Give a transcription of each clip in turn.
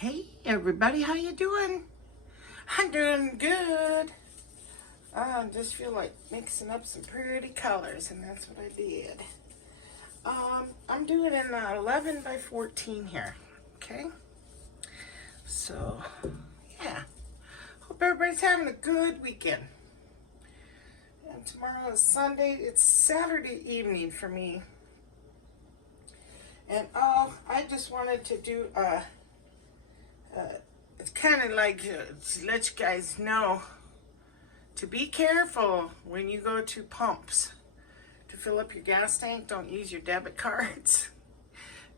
Hey everybody, how you doing? I'm doing good. I just feel like mixing up some pretty colors, and that's what I did. I'm doing an 11 by 14 here, okay? So, yeah. Hope everybody's having a good weekend. And tomorrow is Sunday. It's Saturday evening for me. And I just wanted to do it's kind of like to let you guys know to be careful when you go to pumps to fill up your gas tank. Don't use your debit cards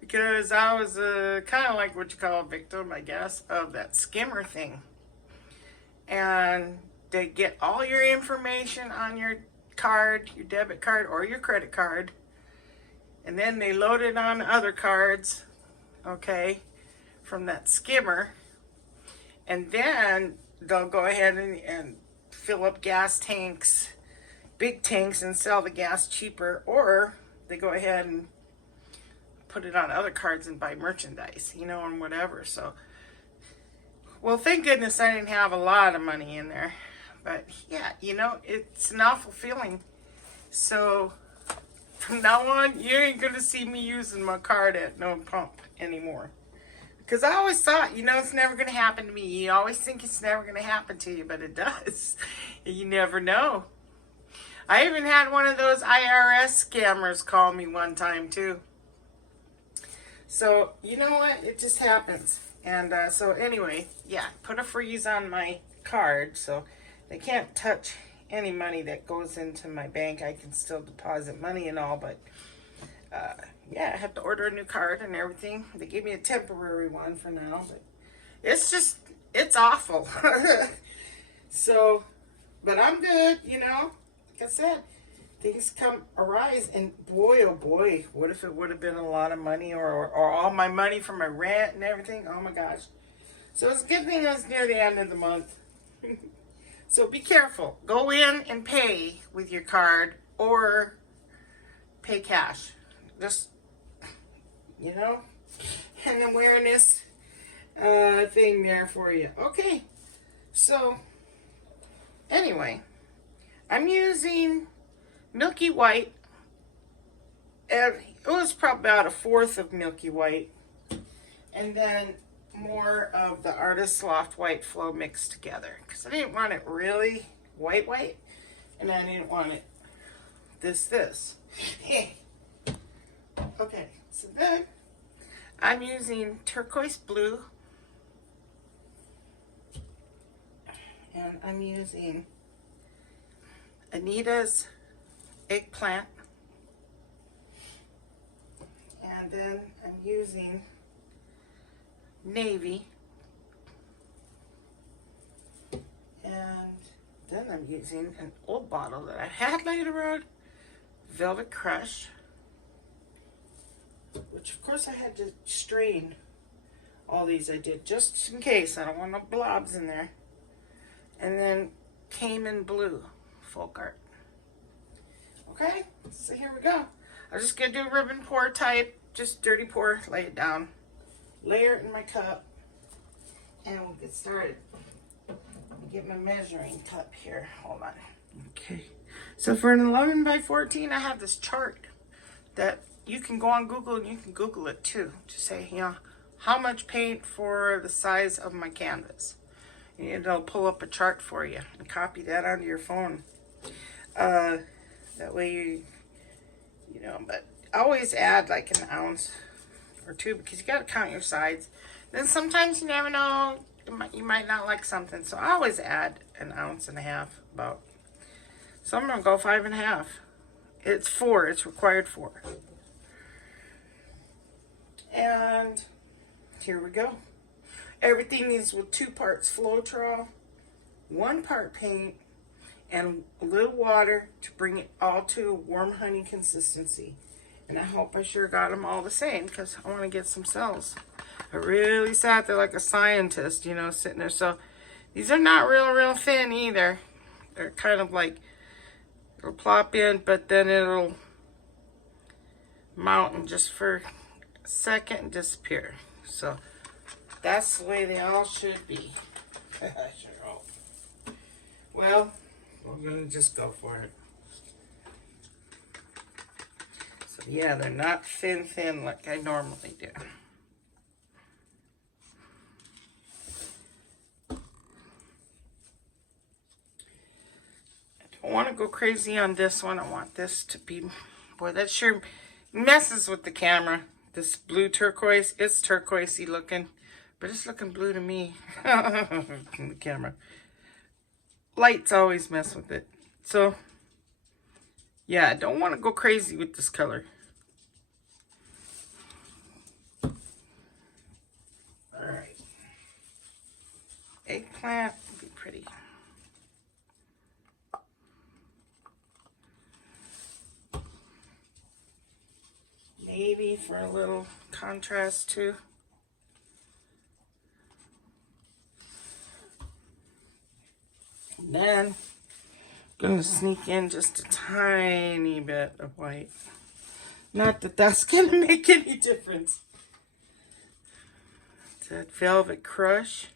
because I was kind of like what you call a victim, I guess, of that skimmer thing. And they get all your information on your card, your debit card or your credit card, and then they load it on other cards, okay, from that skimmer. And then they'll go ahead and fill up gas tanks, big tanks, and sell the gas cheaper. Or they go ahead and put it on other cards and buy merchandise, you know, and whatever. So, well, thank goodness I didn't have a lot of money in there. But yeah, you know, it's an awful feeling. So from now on, you ain't going to see me using my card at no pump anymore. Because I always thought, you know, it's never going to happen to me. You always think it's never going to happen to you, but it does. You never know. I even had one of those IRS scammers call me one time, too. So, you know what? It just happens. And so anyway, yeah, put a freeze on my card so they can't touch any money that goes into my bank. I can still deposit money and all, but yeah, I have to order a new card and everything. They gave me a temporary one for now, but it's awful. So, but I'm good, you know. Like I said, things arise, and boy, oh boy, what if it would have been a lot of money or all my money for my rent and everything? Oh my gosh. So it's a good thing it's near the end of the month. So be careful. Go in and pay with your card or pay cash. Just, you know, an awareness thing there for you. Okay, so anyway, I'm using Milky White, and it was probably about a fourth of Milky White, and then more of the Artist Loft White Flow mixed together, because I didn't want it really white, and I didn't want it this. Okay, so then I'm using Turquoise Blue, and I'm using Anita's Eggplant, and then I'm using Navy, and then I'm using an old bottle that I had laying around, Velvet Crush, which of course I had to strain all these. I did just in case. I don't want no blobs in there. And then Cayman Blue Folk Art. Okay, so here we go. I'm just going to do ribbon pour type, just dirty pour, lay it down, layer it in my cup, and we'll get started. Let me get my measuring cup here. Hold on. Okay, so for an 11 by 14, I have this chart that you can go on Google, and you can Google it too, to say, you know, how much paint for the size of my canvas. And it'll pull up a chart for you and copy that onto your phone. That way you know, but always add like an ounce or two, because you got to count your sides. Then sometimes you never know, you might not like something. So I always add an ounce and a half about. So I'm going to go 5.5. It's 4, it's required 4. And here we go. Everything is with 2 parts Floetrol, 1 part paint, and a little water to bring it all to a warm honey consistency. And I hope I sure got them all the same, because I want to get some cells. I really sat there like a scientist, you know, sitting there. So these are not real thin either. They're kind of like, it'll plop in, but then it'll mount and just for a second and disappear. So That's the way they all should be. I sure hope. Well, we're gonna just go for it. So yeah, they're not thin like I normally do. I don't want to go crazy on this one. I want this to be, boy, that sure messes with the camera. This blue turquoise, it's turquoisey looking, but it's looking blue to me in the camera. Lights always mess with it. So, yeah, I don't want to go crazy with this color. Alright. Eggplant would be pretty. Maybe for a little contrast too. And then I'm gonna sneak in just a tiny bit of white. Not that that's gonna make any difference. It's that Velvet Crush.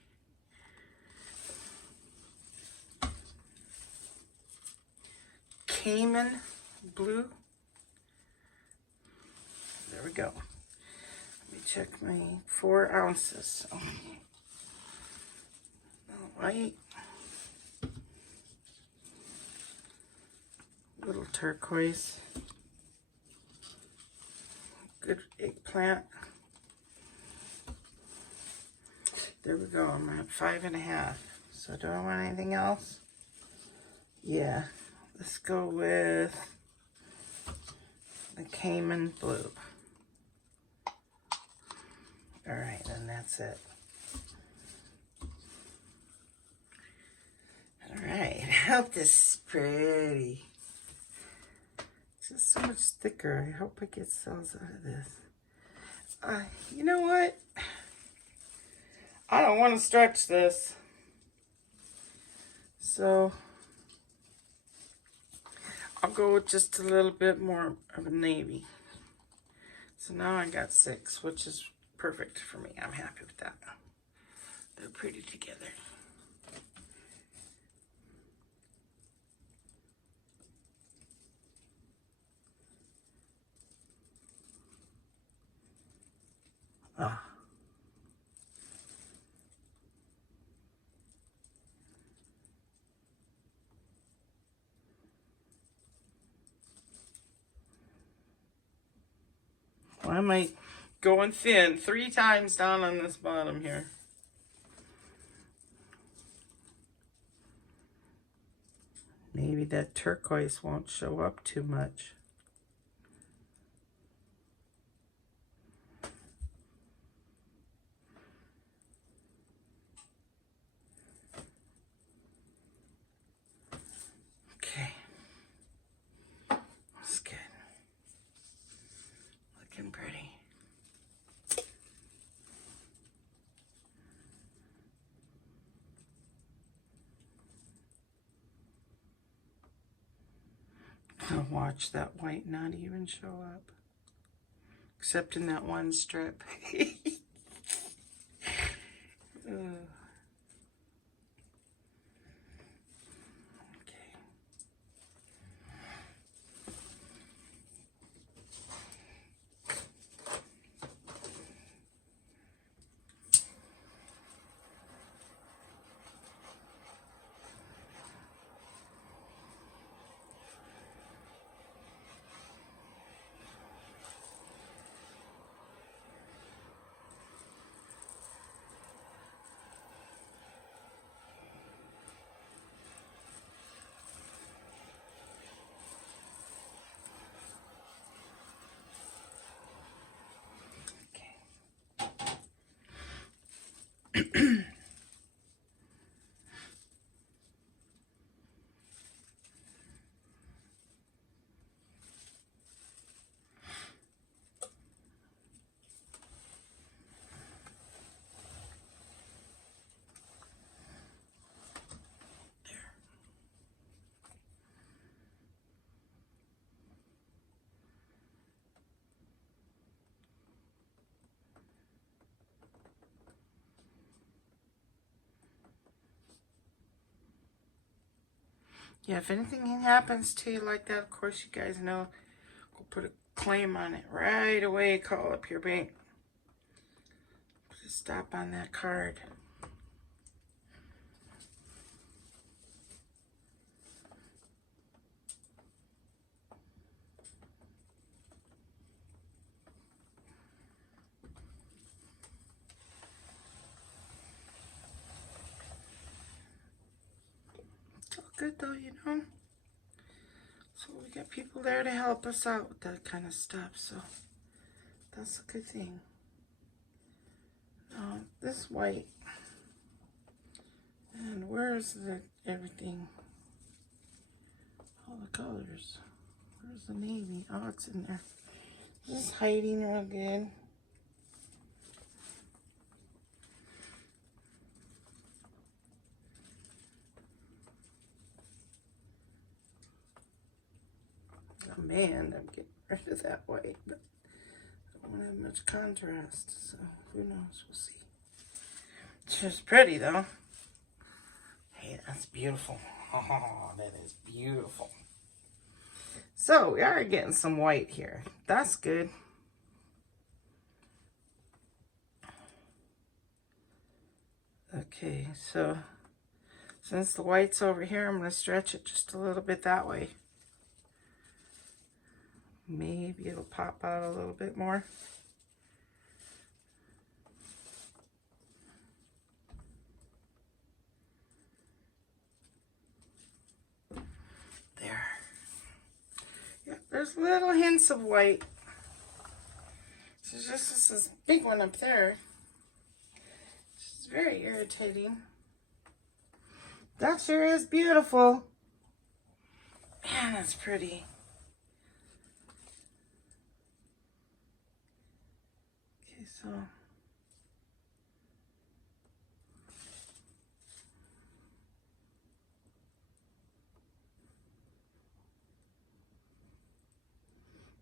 Cayman blue. There we go. Let me check my 4 ounces. So, white. Little turquoise. Good eggplant. There we go. I'm at 5.5. So do I want anything else? Yeah. Let's go with the Cayman blue. Alright, and that's it. Alright, I hope this is pretty. It's just so much thicker. I hope I get cells out of this. You know what? I don't want to stretch this. So I'll go with just a little bit more of a navy. So now I got 6, which is perfect for me. I'm happy with that. They're pretty together. Ah. Why am I going thin 3 times down on this bottom here? Maybe that turquoise won't show up too much. Okay. That's good. Looking pretty. I'll watch that white not even show up. Except in that one strip. Yeah, if anything happens to you like that, of course, you guys know, go put a claim on it right away. Call up your bank. Put a stop on that card. It's all good though, you know. So we got people there to help us out with that kind of stuff, so that's a good thing. Now, this white, and where's the everything? All the colors. Where's the navy? Oh, it's in there. This is hiding real good. Oh man, I'm getting rid of that white, but I don't have much contrast, so who knows? We'll see. It's just pretty though. Hey, that's beautiful. Oh, that is beautiful. So we are getting some white here. That's good. Okay, so since the white's over here, I'm going to stretch it just a little bit that way. Maybe it'll pop out a little bit more. There. Yeah, there's little hints of white. So just this big one up there. It's very irritating. That sure is beautiful. Man, that's pretty. Okay, so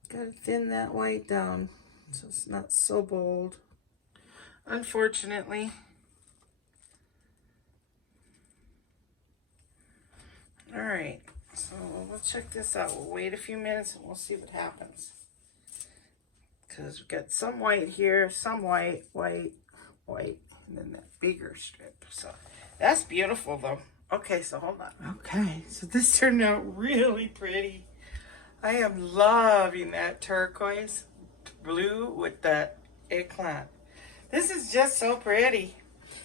gotta thin that white down so it's not so bold, unfortunately. All right, so we'll check this out. We'll wait a few minutes and we'll see what happens. Because we've got some white here, some white, white, white, and then that bigger strip. So that's beautiful though. Okay, so hold on. Okay, so this turned out really pretty. I am loving that turquoise blue with that eggplant. This is just so pretty.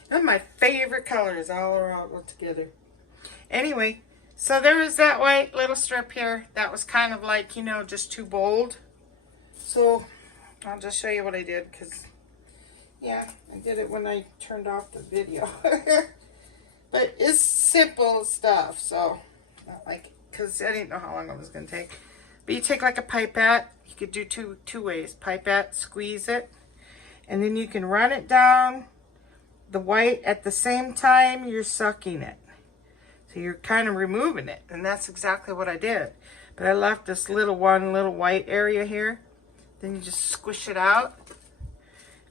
One of my favorite colors all around together. Anyway, so there was that white little strip here. That was kind of like, you know, just too bold. So I'll just show you what I did because, yeah, I did it when I turned off the video. But it's simple stuff, so not like, because I didn't know how long it was going to take. But you take like a pipette. You could do two ways. Pipette, squeeze it, and then you can run it down the white at the same time you're sucking it. So you're kind of removing it, and that's exactly what I did. But I left this little white area here. Then you just squish it out.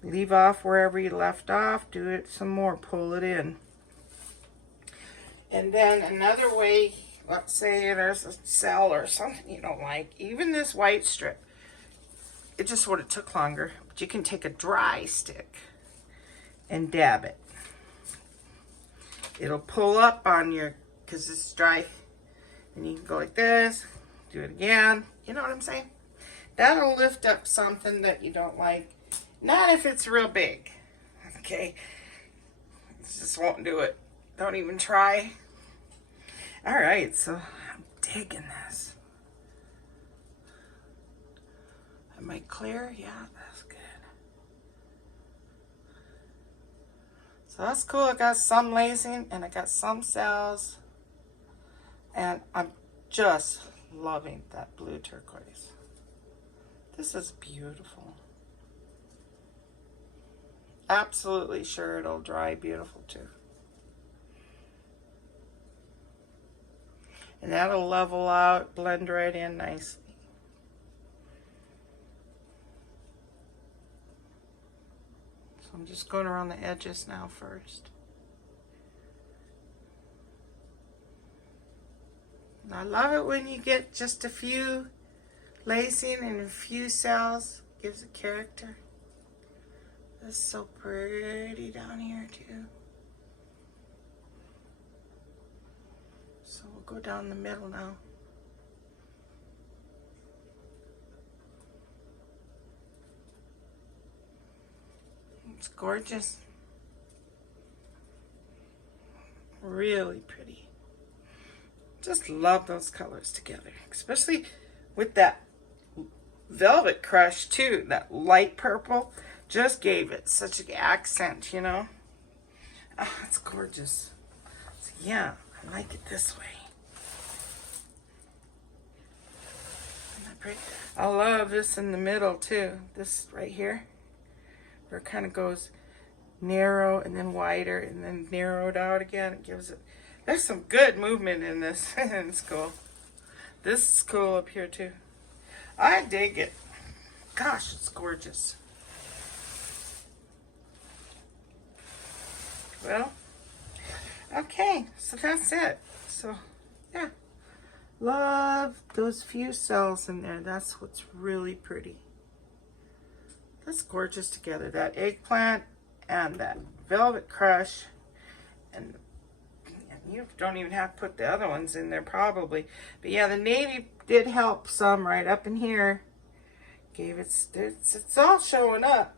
Leave off wherever you left off. Do it some more. Pull it in. And then another way, let's say there's a cell or something you don't like. Even this white strip, it just would have took longer. But you can take a dry stick and dab it. It'll pull up on your, because it's dry. And you can go like this, do it again. You know what I'm saying? That'll lift up something that you don't like. Not if it's real big. Okay? It just won't do it. Don't even try. Alright, so I'm digging this. Am I clear? Yeah, that's good. So that's cool. I got some lacing and I got some cells. And I'm just loving that blue turquoise. This is beautiful. Absolutely sure it'll dry beautiful too. And that'll level out, blend right in nicely. So I'm just going around the edges now first. I love it when you get just a few lacing and a few cells. Gives it character. This is so pretty down here too. So we'll go down the middle now. It's gorgeous. Really pretty. Just love those colors together, especially with that velvet crush too. That light purple just gave it such an accent, you know. Oh, it's gorgeous. So yeah, I like it this way. Isn't that pretty? I love this in the middle too. This right here, where it kind of goes narrow and then wider and then narrowed out again. It gives it, there's some good movement in this. It's cool. This is cool up here too. I dig it. Gosh, it's gorgeous. Well, okay, so that's it. So yeah, love those few cells in there. That's what's really pretty. That's gorgeous together. That eggplant and that velvet crush, and you don't even have to put the other ones in there probably, but yeah, the navy did help some right up in here. Gave it's all showing up.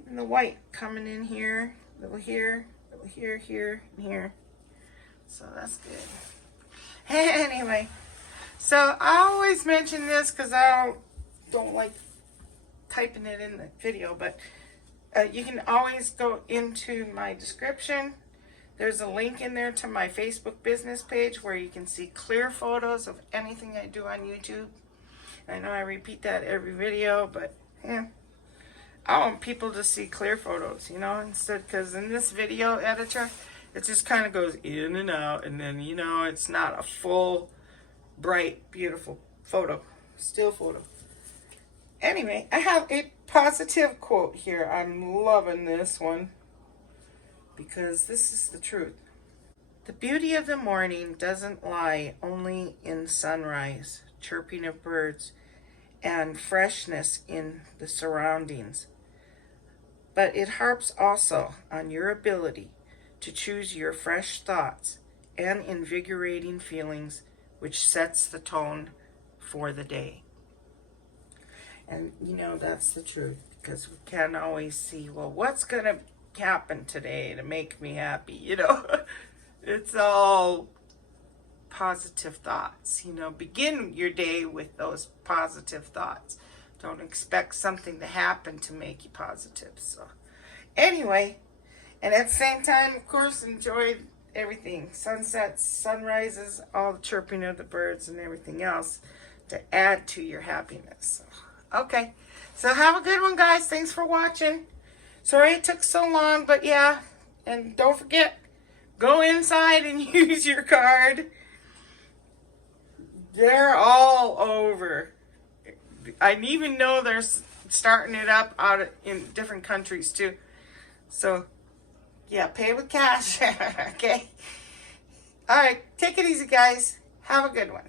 Even the white coming in here, little here, here, and here. So that's good. Anyway, so I always mention this because I don't like typing it in the video, but you can always go into my description. There's a link in there to my Facebook business page where you can see clear photos of anything I do on YouTube. I know I repeat that every video, but yeah, I want people to see clear photos, you know, instead, because in this video editor, it just kind of goes in and out, and then, you know, it's not a full, bright, beautiful photo, still photo. Anyway, I have a positive quote here. I'm loving this one because this is the truth. The beauty of the morning doesn't lie only in sunrise, chirping of birds, and freshness in the surroundings, but it harps also on your ability to choose your fresh thoughts and invigorating feelings, which sets the tone for the day. And you know, that's the truth, because we can't always see, well, what's going to happen today to make me happy, you know. It's all positive thoughts, you know. Begin your day with those positive thoughts. Don't expect something to happen to make you positive. So anyway, and at the same time, of course, enjoy everything. Sunsets, sunrises, all the chirping of the birds and everything else to add to your happiness. So, okay, so have a good one, guys. Thanks for watching. Sorry it took so long, but yeah, and don't forget, go inside and use your card. They're all over. I even know they're starting it up out in different countries too. So yeah, pay with cash. Okay. All right, take it easy, guys. Have a good one.